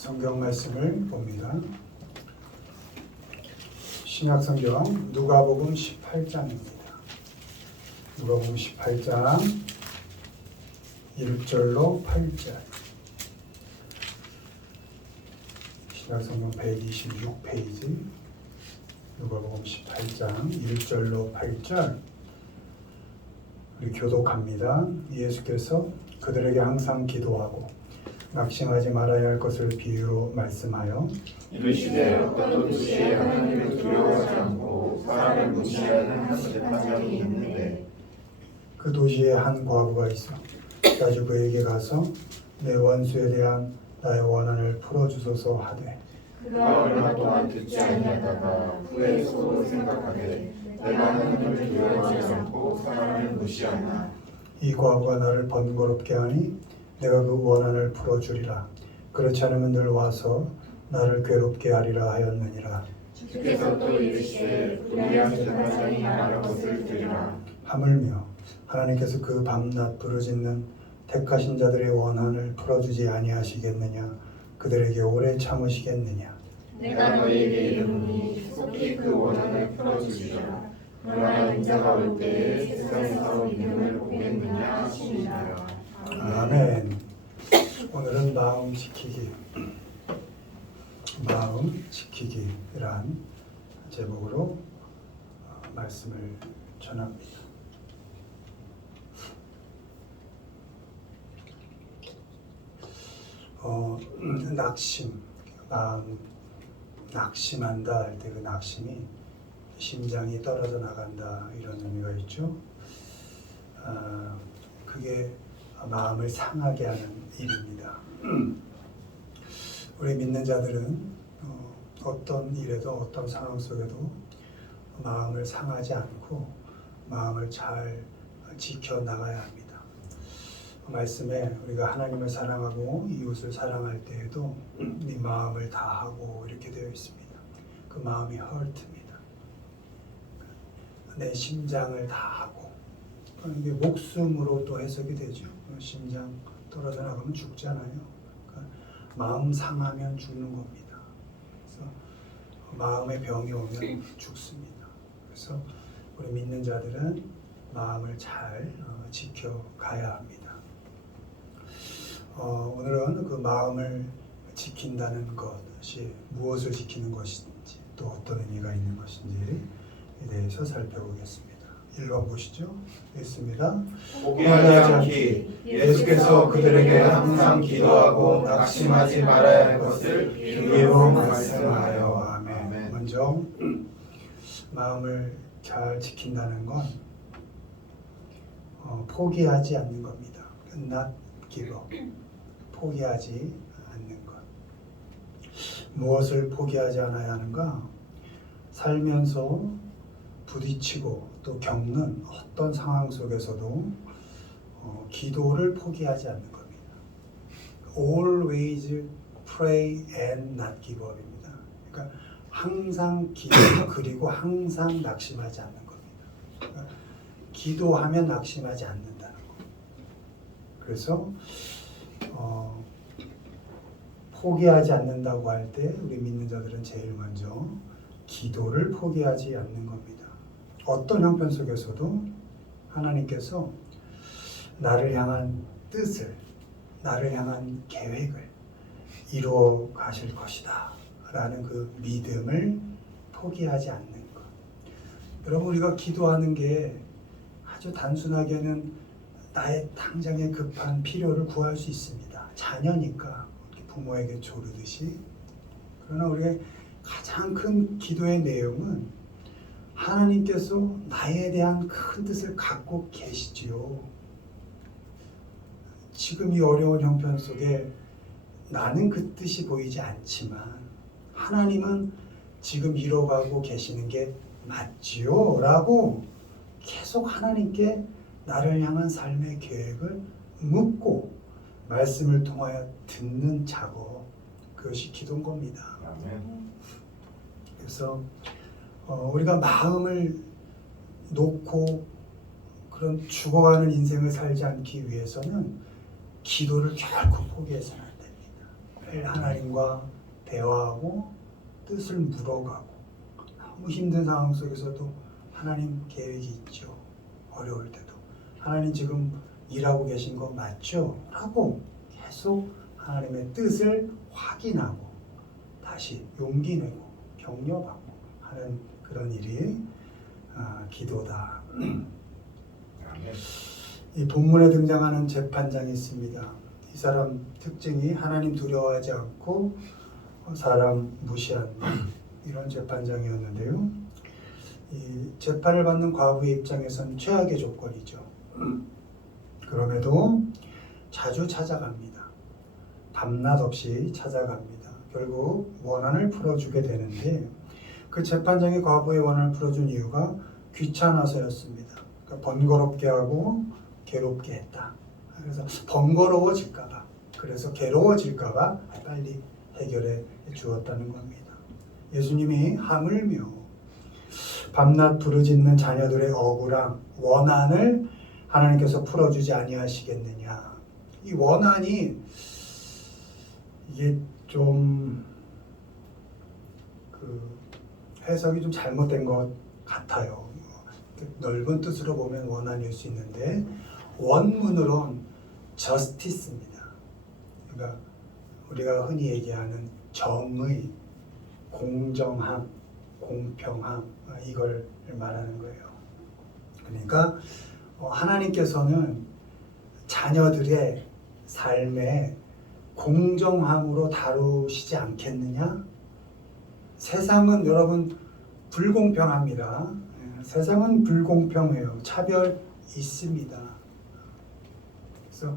성경 말씀을 봅니다. 신약 성경 누가복음 18장입니다. 누가복음 18장 1절로 8절. 신약 성경 126페이지. 누가복음 18장 1절로 8절. 우리 교독합니다. 예수께서 그들에게 항상 기도하고 낙심하지 말아야 할 것을 비유로 말씀하여 이르시되 어떤 도시에 하나님을 두려워하지 않고 사람을 무시하는 한 재판장이 있는데 그 도시에 한 과부가 있어 자주 그에게 가서 내 원수에 대한 나의 원한을 풀어주소서 하되 그가 얼마 동안 듣지 아니하다가 후에 속으로 생각하되 내가 하나님을 두려워하지 않고 사람을 무시하나 이 과부가 나를 번거롭게 하니 내가 그 원한을 풀어주리라. 그렇지 않으면 늘 와서 나를 괴롭게 하리라 하였느니라. 주께서 또 이르시되 불의한 재판장이 말한 것을 들으라. 하물며 하나님께서 그 밤낮 부르짖는 택하신 자들의 원한을 풀어주지 아니하시겠느냐. 그들에게 오래 참으시겠느냐. 내가 너희에게 이르노니 속히 그 원한을 풀어주시라. 그러나 인자가 올 때에 세상에서 믿음을 보겠느냐 하시니라. 아멘. 오늘은 마음 지키기란 제목으로 말씀을 전합니다. 마음 낙심한다 할 때 그 낙심이 심장이 떨어져 나간다 이런 의미가 있죠. 그게 마음을 상하게 하는 일입니다. 우리 믿는 자들은 어떤 일에도 어떤 상황 속에도 마음을 상하지 않고 마음을 잘 지켜나가야 합니다. 말씀에 우리가 하나님을 사랑하고 이웃을 사랑할 때에도 네 마음을 다하고 이렇게 되어 있습니다. 그 마음이 hurt입니다. 내 심장을 다하고 이게 목숨으로 또 해석이 되죠. 심장 떨어져 나가면 죽잖아요. 그러니까 마음 상하면 죽는 겁니다. 그래서 마음의 병이 오면 죽습니다. 그래서 우리 믿는 자들은 마음을 잘 지켜가야 합니다. 오늘은 그 마음을 지킨다는 것이 무엇을 지키는 것인지 또 어떤 의미가 있는 것인지에 대해서 살펴보겠습니다. 1번 보시죠. 읽습니다. 포기하지 않기 예수께서 그들에게 항상 기도하고 낙심하지 말아야 할 것을 비유로 말씀하여. 아멘. 먼저 마음을 잘 지킨다는 건 포기하지 않는 겁니다. not give up. 포기하지 않는 것. 무엇을 포기하지 않아야 하는가? 살면서 부딪히고 또 겪는 어떤 상황 속에서도 기도를 포기하지 않는 겁니다. Always pray and not give up입니다. 그러니까 항상 기도 그리고 항상 낙심하지 않는 겁니다. 그러니까 기도하면 낙심하지 않는다는 거. 그래서 포기하지 않는다고 할 때 우리 믿는 자들은 제일 먼저 기도를 포기하지 않는 겁니다. 어떤 형편 속에서도 하나님께서 나를 향한 뜻을, 나를 향한 계획을 이루어 가실 것이다 라는 그 믿음을 포기하지 않는 것. 여러분, 우리가 기도하는 게 아주 단순하게는 나의 당장의 급한 필요를 구할 수 있습니다. 자녀니까 부모에게 조르듯이. 그러나 우리의 가장 큰 기도의 내용은 하나님께서 나에 대한 큰 뜻을 갖고 계시지요. 지금 이 어려운 형편 속에 나는 그 뜻이 보이지 않지만 하나님은 지금 이뤄가고 계시는 게 맞지요? 라고 계속 하나님께 나를 향한 삶의 계획을 묻고 말씀을 통하여 듣는 작업, 그것이 기도인 겁니다. 그래서 우리가 마음을 놓고 그런 죽어가는 인생을 살지 않기 위해서는 기도를 결코 포기해서는 안 됩니다. 하나님과 대화하고 뜻을 물어가고 너무 힘든 상황 속에서도 하나님 계획이 있죠. 어려울 때도 하나님 지금 일하고 계신 거 맞죠? 라고 계속 하나님의 뜻을 확인하고 다시 용기 내고 격려하고 하는 그런 일이 기도다. 이 본문에 등장하는 재판장이 있습니다. 이 사람 특징이 하나님 두려워하지 않고 사람 무시하는 이런 재판장이었는데요. 이 재판을 받는 과부의 입장에선 최악의 조건이죠. 그럼에도 자주 찾아갑니다. 밤낮 없이 찾아갑니다. 결국 원한을 풀어주게 되는데 그 재판장이 과부의 원한을 풀어준 이유가 귀찮아서였습니다. 그러니까 번거롭게 하고 괴롭게 했다. 그래서 번거로워질까봐, 그래서 괴로워질까봐 빨리 해결해 주었다는 겁니다. 예수님이 하물며 밤낮 부르짖는 자녀들의 억울함, 원한을 하나님께서 풀어주지 아니하시겠느냐. 이 원한이 이게 좀 해석이 좀 잘못된 것 같아요. 넓은 뜻으로 보면 원한일 수 있는데 원문으로는 justice입니다. 그러니까 우리가 흔히 얘기하는 정의, 공정함, 공평함 이걸 말하는 거예요. 그러니까 하나님께서는 자녀들의 삶에 공정함으로 다루시지 않겠느냐? 세상은 여러분 불공평합니다. 세상은 불공평해요. 차별 있습니다. 그래서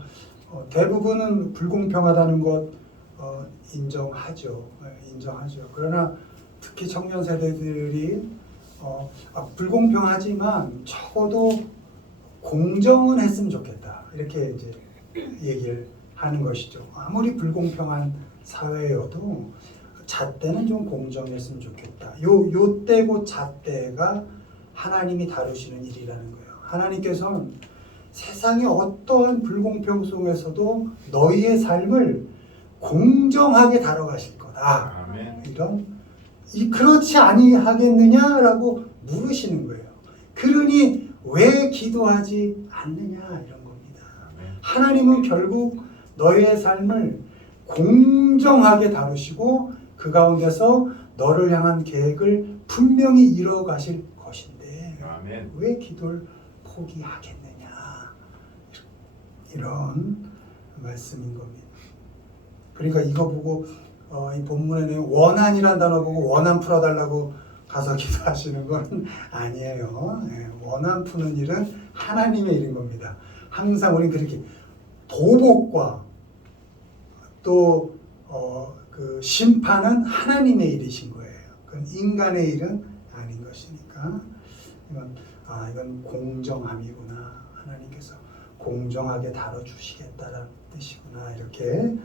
대부분은 불공평하다는 것 인정하죠. 인정하죠. 그러나 특히 청년 세대들이 불공평하지만 적어도 공정은 했으면 좋겠다. 이렇게 이제 얘기를 하는 것이죠. 아무리 불공평한 사회여도 잣대는 좀 공정했으면 좋겠다. 요 때고 잣대가 하나님이 다루시는 일이라는 거예요. 하나님께서는 세상의 어떠한 불공평 속에서도 너희의 삶을 공정하게 다뤄가실 거다. 아멘. 그렇지 아니하겠느냐라고 물으시는 거예요. 그러니 왜 기도하지 않느냐 이런 겁니다. 아멘. 하나님은 결국 너희의 삶을 공정하게 다루시고 그 가운데서 너를 향한 계획을 분명히 이루어 가실 것인데 아멘. 왜 기도를 포기하겠느냐 이런 말씀인 겁니다. 그러니까 이거 보고 이 본문에는 원한이라는 단어 보고 원한 풀어달라고 가서 기도하시는 건 아니에요. 원한 푸는 일은 하나님의 일인 겁니다. 항상 우리는 그렇게 보복과 또 그 심판은 하나님의 일이신 거예요. 그건 인간의 일은 아닌 것이니까 이건 공정함이구나. 하나님께서 공정하게 다뤄주시겠다라는 뜻이구나. 이렇게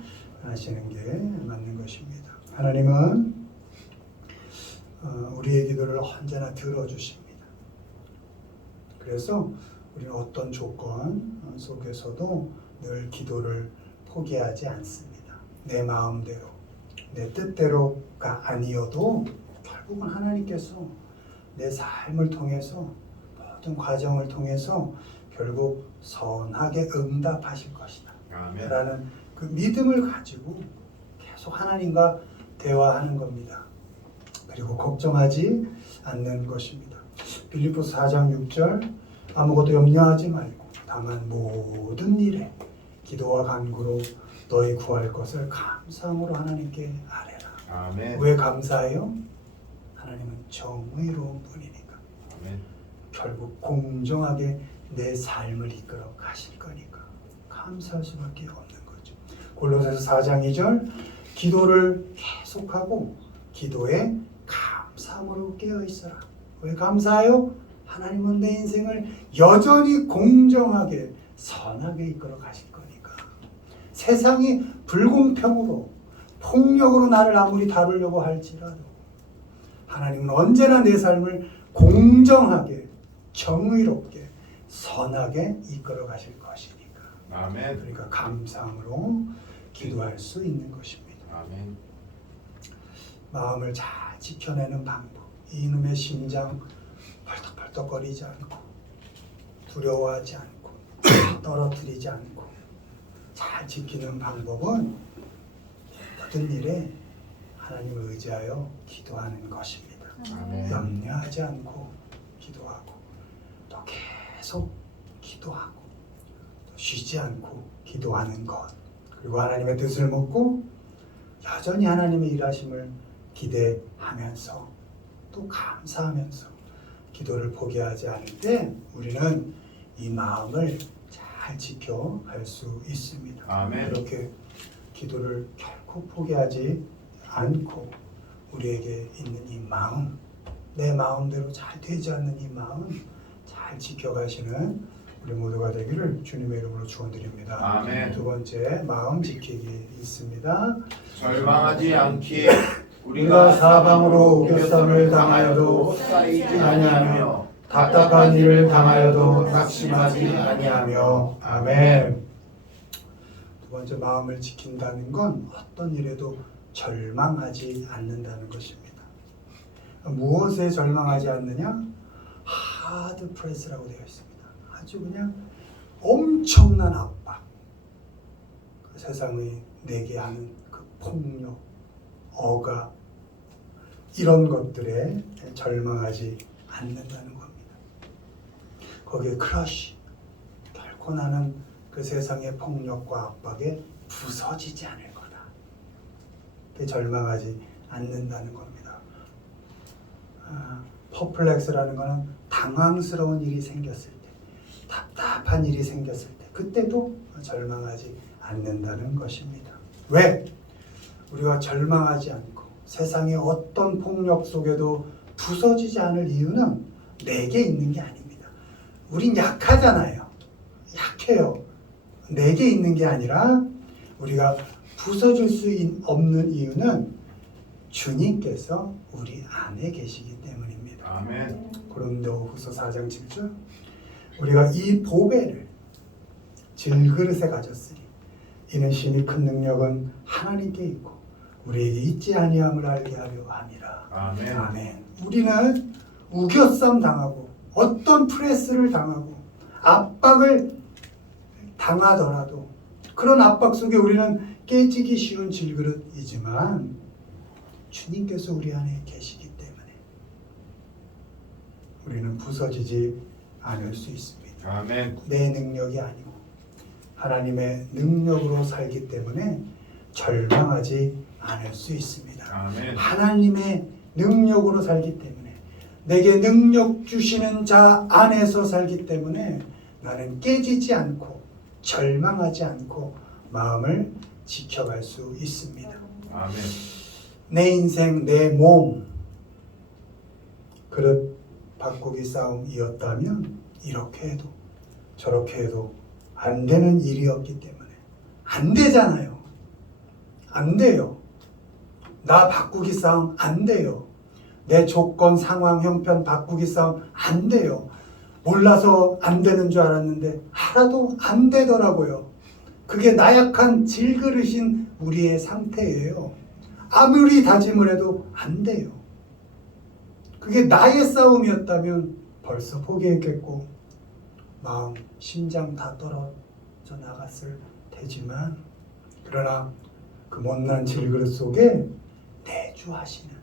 하시는 게 맞는 것입니다. 하나님은 우리의 기도를 언제나 들어주십니다. 그래서 우리는 어떤 조건 속에서도 늘 기도를 포기하지 않습니다. 내 마음대로, 내 뜻대로가 아니어도 결국은 하나님께서 내 삶을 통해서 모든 과정을 통해서 결국 선하게 응답하실 것이다. 아멘. 라는 그 믿음을 가지고 계속 하나님과 대화하는 겁니다. 그리고 걱정하지 않는 것입니다. 빌립보서 4장 6절 아무것도 염려하지 말고 다만 모든 일에 기도와 간구로 너희 구할 것을 감사함으로 하나님께 아뢰라. 아멘. 왜 감사해요? 하나님은 정의로운 분이니까. 아멘. 결국 공정하게 내 삶을 이끌어 가실 거니까 감사할 수밖에 없는 거죠. 골로새서 4장 2절 기도를 계속하고 기도에 감사함으로 깨어 있어라. 왜 감사해요? 하나님은 내 인생을 여전히 공정하게 선하게 이끌어 가실 거니까. 세상이 불공평으로 폭력으로 나를 아무리 다루려고 할지라도 하나님은 언제나 내 삶을 공정하게 정의롭게 선하게 이끌어 가실 것이니까. 아멘. 그러니까 감사함으로 기도할 수 있는 것입니다. 아멘. 마음을 잘 지켜내는 방법. 이놈의 심장 벌떡벌떡거리지 않고 두려워하지 않고 떨어뜨리지 않고 잘 지키는 방법은 모든 일에 하나님을 의지하여 기도하는 것입니다. 아멘. 염려하지 않고 기도하고 또 계속 기도하고 또 쉬지 않고 기도하는 것, 그리고 하나님의 뜻을 묻고 여전히 하나님의 일하심을 기대하면서 또 감사하면서 기도를 포기하지 않을 때 우리는 이 마음을 잘 지켜갈 수 있습니다. 아멘. 그렇게 기도를 결코 포기하지 않고 우리에게 있는 이 마음, 내 마음대로 잘 되지 않는 이 마음 잘 지켜가시는 우리 모두가 되기를 주님의 이름으로 축원드립니다. 아멘. 두 번째 마음 지키기 있습니다. 절망하지 않기. 우리가 사방으로 우겨쌈을 당하여도 쌓이지 아니하며 답답한 일을 당하여도 낙심하지 아니하며. 아멘. 두 번째 마음을 지킨다는 건 어떤 일에도 절망하지 않는다는 것입니다. 무엇에 절망하지 않느냐? 하드 프레스라고 되어 있습니다. 아주 그냥 엄청난 압박, 그 세상이 내게 하는 그 폭력, 억압, 이런 것들에 절망하지 않는다는 겁니다. 거기에 크러쉬, 결코 나는 그 세상의 폭력과 압박에 부서지지 않을 거다. 그게 절망하지 않는다는 겁니다. 퍼플렉스라는 것은 당황스러운 일이 생겼을 때, 답답한 일이 생겼을 때, 그때도 절망하지 않는다는 것입니다. 왜? 우리가 절망하지 않고 세상의 어떤 폭력 속에도 부서지지 않을 이유는 내게 있는 게 아닙니다. 우린 약하잖아요. 약해요. 내게 있는 게 아니라 우리가 부서질 수 없는 이유는 주님께서 우리 안에 계시기 때문입니다. 아멘. 고린도후서 4장 7절, 우리가 이 보배를 질그릇에 가졌으니 이는 심히 큰 능력은 하나님께 있고 우리에게 있지 아니함을 알게 하려 함이라. 아멘. 아멘. 우리는 우겨쌈 당하고 어떤 프레스를 당하고 압박을 당하더라도 그런 압박 속에 우리는 깨지기 쉬운 질그릇이지만 주님께서 우리 안에 계시기 때문에 우리는 부서지지 않을 수 있습니다. 아멘. 내 능력이 아니고 하나님의 능력으로 살기 때문에 절망하지 않을 수 있습니다. 아멘. 하나님의 능력으로 살기 때문에, 내게 능력 주시는 자 안에서 살기 때문에 나는 깨지지 않고 절망하지 않고 마음을 지켜갈 수 있습니다. 아멘. 내 인생, 내 몸, 그릇 바꾸기 싸움이었다면 이렇게 해도 저렇게 해도 안 되는 일이었기 때문에, 안 되잖아요. 안 돼요. 나 바꾸기 싸움 안 돼요. 내 조건, 상황, 형편 바꾸기 싸움 안 돼요. 몰라서 안 되는 줄 알았는데 알아도 안 되더라고요. 그게 나약한 질그릇인 우리의 상태예요. 아무리 다짐을 해도 안 돼요. 그게 나의 싸움이었다면 벌써 포기했겠고 마음, 심장 다 떨어져 나갔을 테지만, 그러나 그 못난 질그릇 속에 내주하시는,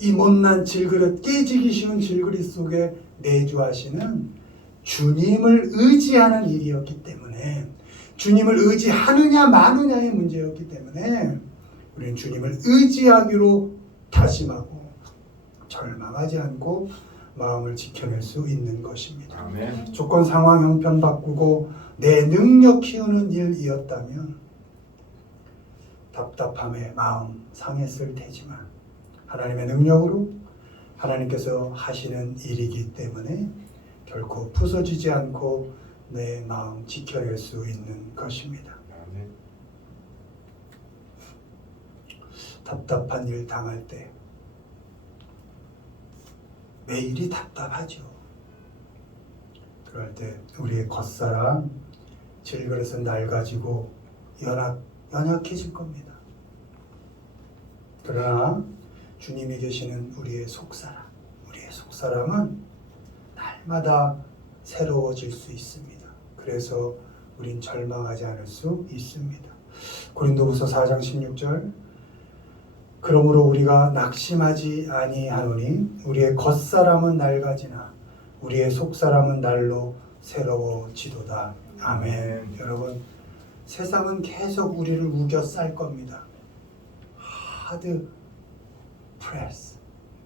이 못난 질그릇, 깨지기 쉬운 질그릇 속에 내주하시는 주님을 의지하는 일이었기 때문에, 주님을 의지하느냐 마느냐의 문제였기 때문에 우리는 주님을 의지하기로 다짐하고 절망하지 않고 마음을 지켜낼 수 있는 것입니다. 아멘. 조건, 상황, 형편 바꾸고 내 능력 키우는 일이었다면 답답함에 마음 상했을 테지만 하나님의 능력으로 하나님께서 하시는 일이기 때문에 결코 부서지지 않고 내 마음 지켜낼 수 있는 것입니다. 아멘. 답답한 일 당할 때 매일이 답답하죠. 그럴 때 우리의 겉사람 질그릇은 낡아지고 연약해질 겁니다. 그러나 주님이 계시는 우리의 속사람은 날마다 새로워질 수 있습니다. 그래서 우린 절망하지 않을 수 있습니다. 고린도후서 4장 16절 그러므로 우리가 낙심하지 아니하노니 우리의 겉사람은 낡아지나 우리의 속사람은 날로 새로워지도다. 아멘. 여러분, 세상은 계속 우리를 우겨 쌀 겁니다. 하드 프레스,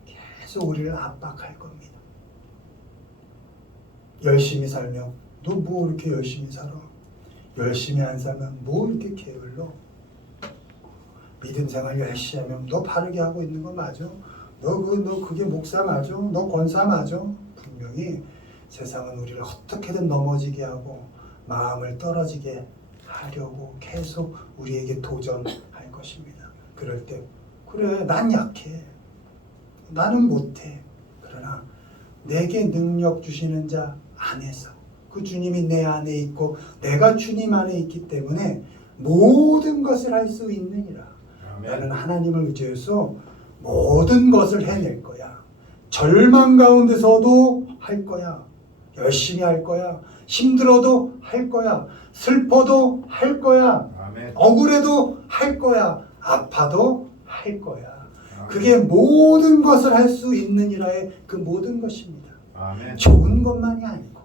계속 우리를 압박할 겁니다. 열심히 살면 너 뭐 이렇게 열심히 살아? 열심히 안 살면 뭐 이렇게 게을러? 믿음 생활 열심히 하면 너 바르게 하고 있는 거 맞아? 너 그게 목사 맞아? 너 권사 맞아? 분명히 세상은 우리를 어떻게든 넘어지게 하고 마음을 떨어지게 하려고 계속 우리에게 도전할 것입니다. 그럴 때 그래, 난 약해. 나는 못해. 그러나 내게 능력 주시는 자 안에서 그 주님이 내 안에 있고 내가 주님 안에 있기 때문에 모든 것을 할 수 있느니라. 나는 하나님을 의지해서 모든 것을 해낼 거야. 절망 가운데서도 할 거야. 열심히 할 거야. 힘들어도 할 거야. 슬퍼도 할 거야. 아멘. 억울해도 할 거야. 아파도 할 거야. 그게 모든 것을 할 수 있느니라의 그 모든 것입니다. 아멘. 좋은 것만이 아니고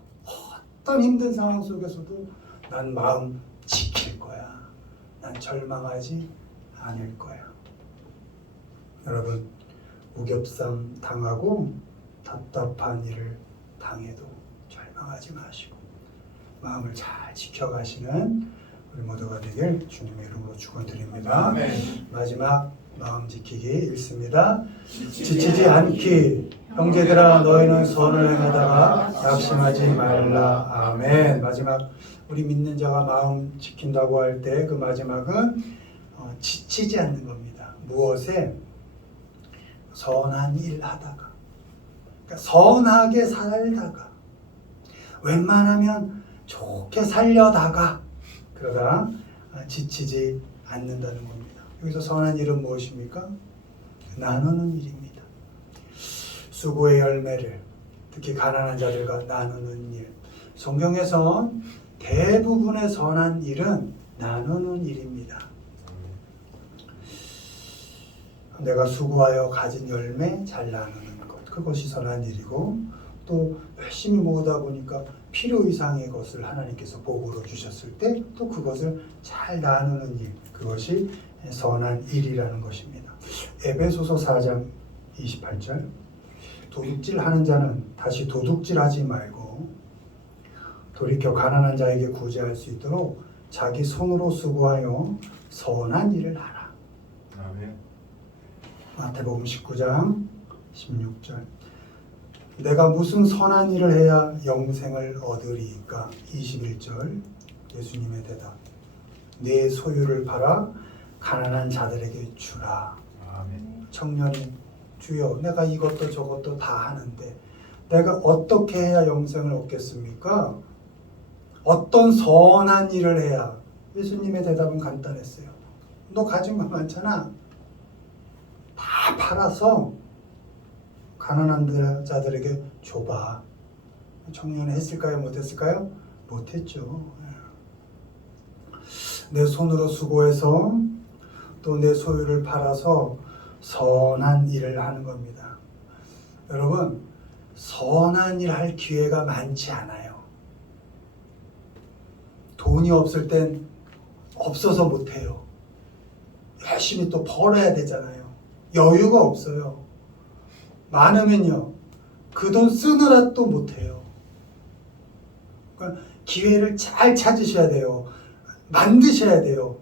어떤 힘든 상황 속에서도 난 마음 지킬 거야. 난 절망하지 않을 거야. 여러분, 우겹삼 당하고 답답한 일을 당해도 절망하지 마시고 마음을 잘 지켜가시는 우리 모두가 되길 주님의 이름으로 축원드립니다. 아멘. 마지막 마음 지키기 읽습니다. 지치지 않기. 형제들아 너희는 선을 행하다가 약심하지 말라. 아멘. 마지막 우리 믿는 자가 마음 지킨다고 할 때 그 마지막은 지치지 않는 겁니다. 무엇에? 선한 일 하다가, 그러니까 선하게 살다가, 웬만하면 좋게 살려다가, 그러다 지치지 않는다는 겁니다. 여기서 선한 일은 무엇입니까? 나누는 일입니다. 수고의 열매를 특히 가난한 자들과 나누는 일. 성경에선 대부분의 선한 일은 나누는 일입니다. 내가 수고하여 가진 열매 잘 나누는 것, 그것이 선한 일이고, 또 열심히 모으다 보니까 필요 이상의 것을 하나님께서 복으로 주셨을 때 또 그것을 잘 나누는 일, 그것이 선한 일이라는 것입니다. 에베소서 4장 28절 도둑질하는 자는 다시 도둑질하지 말고 돌이켜 가난한 자에게 구제할 수 있도록 자기 손으로 수고하여 선한 일을 하라. 아멘. 마태복음 19장 16절 내가 무슨 선한 일을 해야 영생을 얻으리이까? 21절 예수님의 대답 내 소유를 팔아 가난한 자들에게 주라. 아멘. 청년이 주여 내가 이것도 저것도 다 하는데 내가 어떻게 해야 영생을 얻겠습니까? 어떤 선한 일을 해야? 예수님의 대답은 간단했어요. 너 가진 거 많잖아. 다 팔아서 가난한 자들에게 줘봐. 청년이 했을까요? 못했을까요? 못했죠. 내 손으로 수고해서 또 내 소유를 팔아서 선한 일을 하는 겁니다. 여러분, 선한 일 할 기회가 많지 않아요. 돈이 없을 땐 없어서 못해요. 열심히 또 벌어야 되잖아요. 여유가 없어요. 많으면요, 그 돈 쓰느라 또 못해요. 그러니까 기회를 잘 찾으셔야 돼요. 만드셔야 돼요.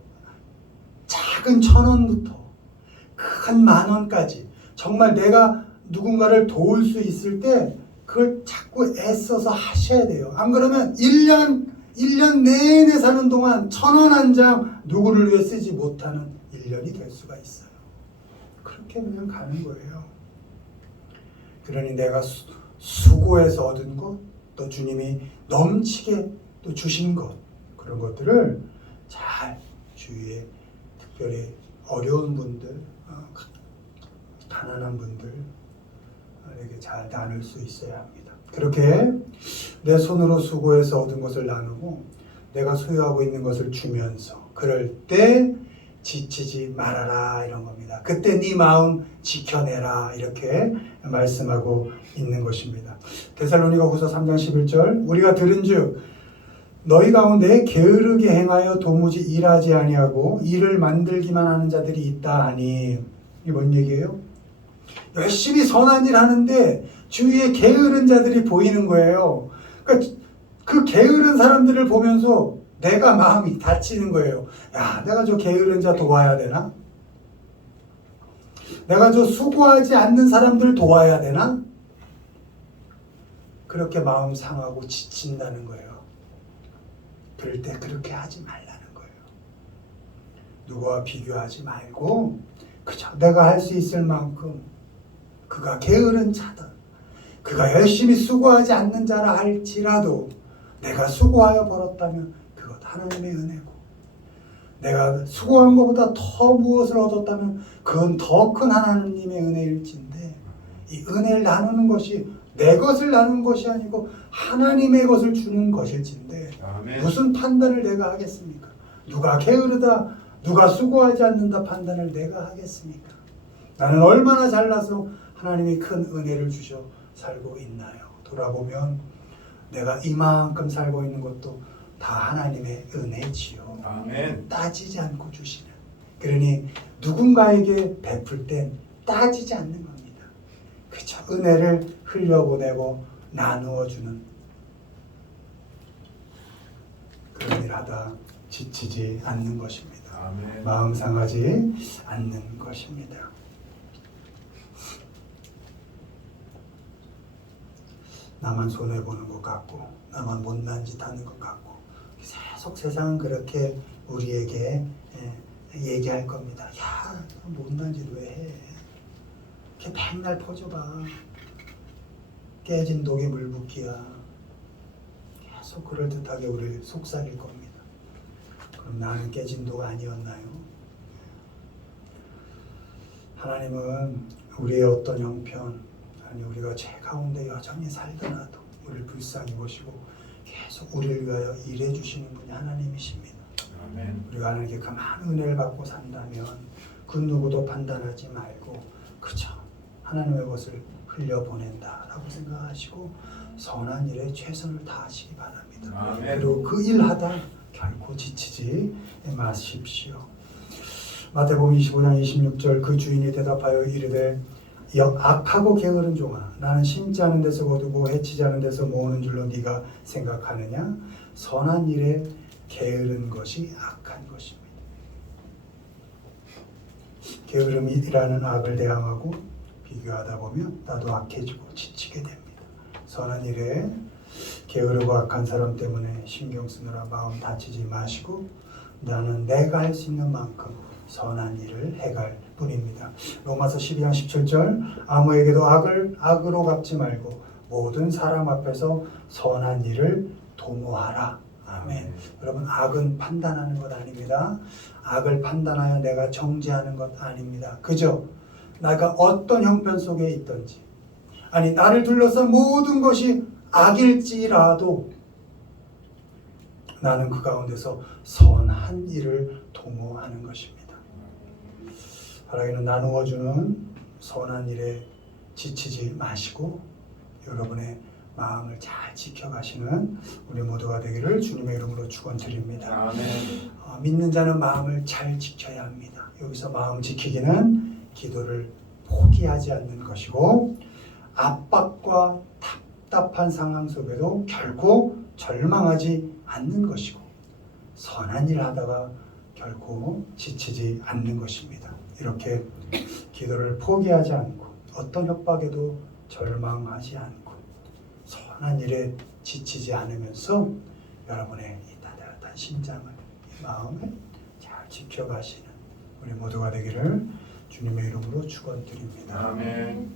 작은 1,000원부터 큰 10,000원까지 정말 내가 누군가를 도울 수 있을 때 그걸 자꾸 애써서 하셔야 돼요. 안 그러면 1년 내내 사는 동안 1,000원 한 장 누구를 위해 쓰지 못하는 1년이 될 수가 있어요. 그렇게 그냥 가는 거예요. 그러니 내가 수고해서 얻은 것, 또 주님이 넘치게 또 주신 것, 그런 것들을 잘 주위에 특별히 어려운 분들, 가난한 분들에게 잘 나눌 수 있어야 합니다. 그렇게 내 손으로 수고해서 얻은 것을 나누고 내가 소유하고 있는 것을 주면서 그럴 때 지치지 말아라 이런 겁니다. 그때 네 마음 지켜내라 이렇게 말씀하고 있는 것입니다. 데살로니가후서 3장 11절 우리가 들은즉 너희 가운데 게으르게 행하여 도무지 일하지 아니하고 일을 만들기만 하는 자들이 있다 하니 이게 뭔 얘기예요? 열심히 선한 일 하는데 주위에 게으른 자들이 보이는 거예요. 그러니까 그 게으른 사람들을 보면서 내가 마음이 다치는 거예요. 야, 내가 저 게으른 자 도와야 되나? 내가 저 수고하지 않는 사람들 도와야 되나? 그렇게 마음 상하고 지친다는 거예요. 그럴 때 그렇게 하지 말라는 거예요. 누구와 비교하지 말고 그저 내가 할 수 있을 만큼 그가 게으른 자다. 그가 열심히 수고하지 않는 자라 할지라도 내가 수고하여 벌었다면 그것 하나님의 은혜고 내가 수고한 것보다 더 무엇을 얻었다면 그건 더 큰 하나님의 은혜일진데 이 은혜를 나누는 것이 내 것을 나누는 것이 아니고 하나님의 것을 주는 것일진데 아멘. 무슨 판단을 내가 하겠습니까? 누가 게으르다 누가 수고하지 않는다 판단을 내가 하겠습니까? 나는 얼마나 잘나서 하나님이 큰 은혜를 주셔 살고 있나요? 돌아보면 내가 이만큼 살고 있는 것도 다 하나님의 은혜지요. 아멘. 따지지 않고 주시는. 그러니 누군가에게 베풀 땐 따지지 않는 겁니다. 그저 은혜를 흘려보내고 나누어 주는 그런 일 하다 지치지 않는 것입니다. 아멘. 마음 상하지 않는 것입니다. 나만 손해보는 것 같고 나만 못난 짓 하는 것 같고 계속 세상은 그렇게 우리에게 얘기할 겁니다. 야, 못난 짓 왜 해? 이렇게 맨날 퍼져봐. 깨진 독에 물 붓기야. 계속 그럴듯하게 우리를 속삭일 겁니다. 그럼 나는 깨진 독 아니었나요? 하나님은 우리의 어떤 형편 아니 우리가 죄 가운데 여전히 살더라도 우리를 불쌍히 보시고 계속 우리를 위하여 일해 주시는 분이 하나님이십니다. 아멘. 우리가 하나님께 그만 은혜를 받고 산다면 그 누구도 판단하지 말고 그저 하나님의 것을 흘려보낸다라고 생각하시고 선한 일에 최선을 다하시기 바랍니다. 아멘. 그리고 그 일하다 결코 지치지 마십시오. 마태복음 25장 26절 그 주인이 대답하여 이르되 악하고 게으른 종아 나는 심지 않은 데서 거두고 해치지 않은 데서 모으는 줄로 네가 생각하느냐? 선한 일에 게으른 것이 악한 것입니다. 게으름이라는 악을 대항하고 비교하다 보면 나도 악해지고 지치게 됩니다. 선한 일에 게으르고 악한 사람 때문에 신경 쓰느라 마음 다치지 마시고 나는 내가 할 수 있는 만큼 선한 일을 해갈 뿐입니다. 로마서 12장 17절 아무에게도 악을 악으로 갚지 말고 모든 사람 앞에서 선한 일을 도모하라. 아멘. 여러분 악은 판단하는 것 아닙니다. 악을 판단하여 내가 정죄하는 것 아닙니다. 그저 내가 어떤 형편 속에 있든지 아니 나를 둘러싼 모든 것이 악일지라도 나는 그 가운데서 선한 일을 도모하는 것입니다. 바라기는 나누어주는 선한 일에 지치지 마시고 여러분의 마음을 잘 지켜가시는 우리 모두가 되기를 주님의 이름으로 축원드립니다. 아멘. 믿는 자는 마음을 잘 지켜야 합니다. 여기서 마음 지키기는 기도를 포기하지 않는 것이고 압박과 답답한 상황 속에도 결코 절망하지 않는 것이고 선한 일을 하다가 결코 지치지 않는 것입니다. 이렇게 기도를 포기하지 않고 어떤 협박에도 절망하지 않고 선한 일에 지치지 않으면서 여러분의 이 따뜻한 심장을 이 마음을 잘 지켜가시는 우리 모두가 되기를 주님의 이름으로 축원드립니다. 아멘.